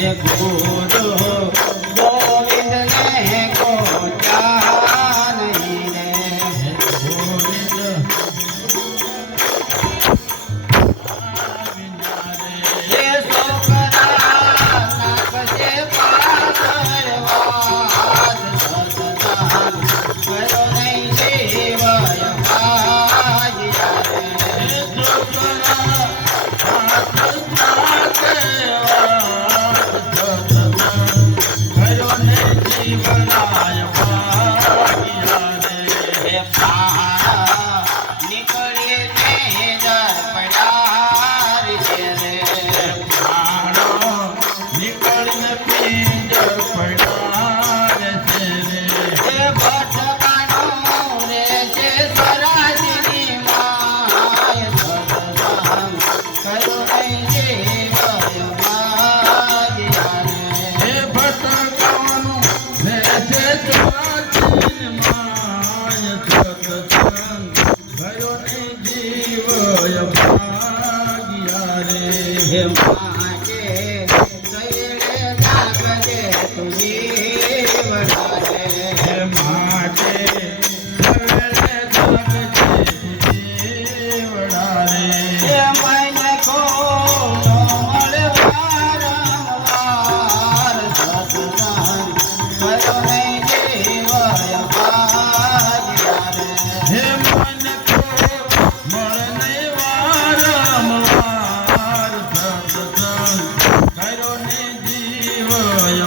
હે ગુરુ ગોવિંદ ને કોચા નહીં રે હે ગોવિંદ હે છોકરા નાખજે પાછળ વાત સતદાન કરો નહીં જીવય ભાગ્યા રે હે છોકરા જીવનાય ભાગ્યા રે હે પ્રાણ નીકળે ને દર પડાર છે રે પ્રાણ નીકળને પિંજર પડાર છે રે હે ભટકાનો રે છે સ્વરાજની માય સતસંગ કરો નહીં જીવય ભાગ્યા રે હે ભટકાનો રે છે સ્વરાજની માય સતસંગ કરો નહીં જીવય ભાગ્યા રે હે માગે સૈડે જાગજે તું જીવડા રે હે માગે સૈડે જાગજે તું જીવડા રે હે મને ખોલો મળે વારંવાર સતસંગ કરો નહીં જીવય ભાગ્યા રે હે મને મળે નહીં વારંવાર સતસંગ કરો નહીં જીવય